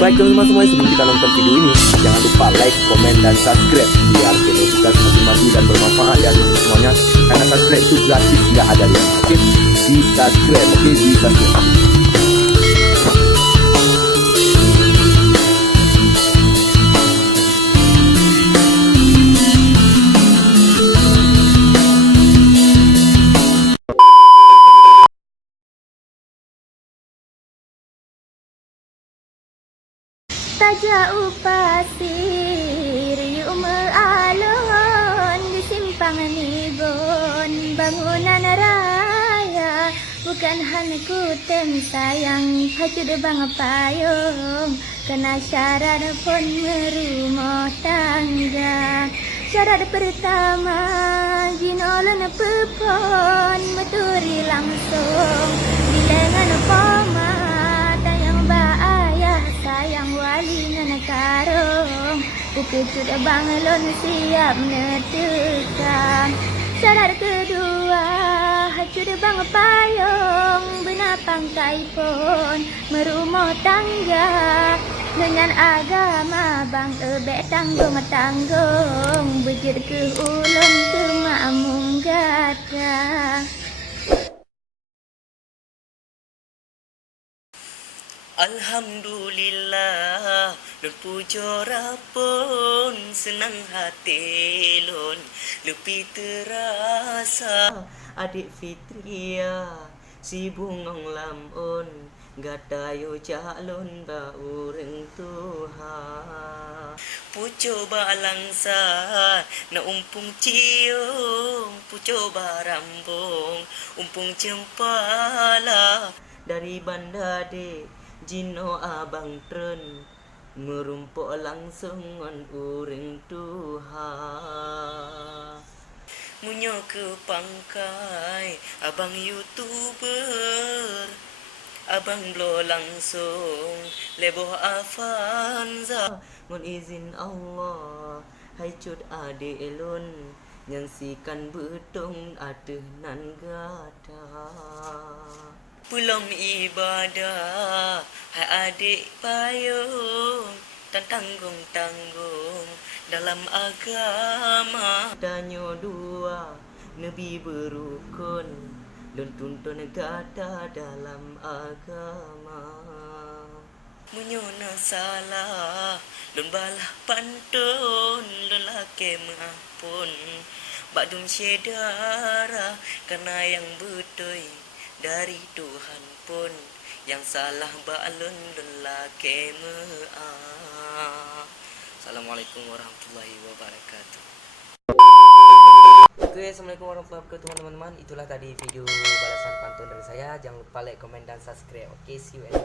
subscribe teman-teman semua sebelum kita nonton video ini. Jangan lupa like, komen, dan subscribe biar channel kita semakin maju dan bermanfaat ya teman-teman semuanya. Karena subscribe itu gratis, nggak ada lihat. Oke, di subscribe, oke, di subscribe. Tajauh pasir yuk mealun di simpang Nibon bangunan raya bukan hanku tem sayang hacu de bang payung kena syarat pun merumah tangga. Syarat pertama ginolon pepon meturi langsung di lengan poma tayang baayah sayang wali nana karung Ukecut banglon siap netekan. Syarat kedua hacu de bang payung benapang pun merumah tangga dengan agama bang tanggung bejir ke ulun ke makmum gada. Alhamdulillah, lun puja rapun senang hati lun lebih terasa adik Fitria si bungong lamun gatayo calon ba urang Tuhan. Pujo balangsa na umpung cium, pujo barambung umpung cempala dari Bandade Jino abang tren merumpuk langsung on urang Tuhan. Munyo ke pangkai abang YouTuber, abang blow langsung leboh Avanza. Ngon izin Allah hai cut ade elon nyansikan betong adeh nan gada. Belum ibadah hai adik payung dan tanggung-tanggung dalam agama. Danyo dua Nabi berukun lun tuntun gada dalam agama. Munyona salah lun balah pantun lun laki maafun bakdum syedara karena yang betul dari Tuhan pun yang salah balun lelaki maaf. Assalamualaikum warahmatullahi wabarakatuh. Oke, assalamualaikum warahmatullahi wabarakatuh teman-teman. Itulah tadi video balasan pantun dari saya. Jangan lupa like, komen, dan subscribe. Oke, see you and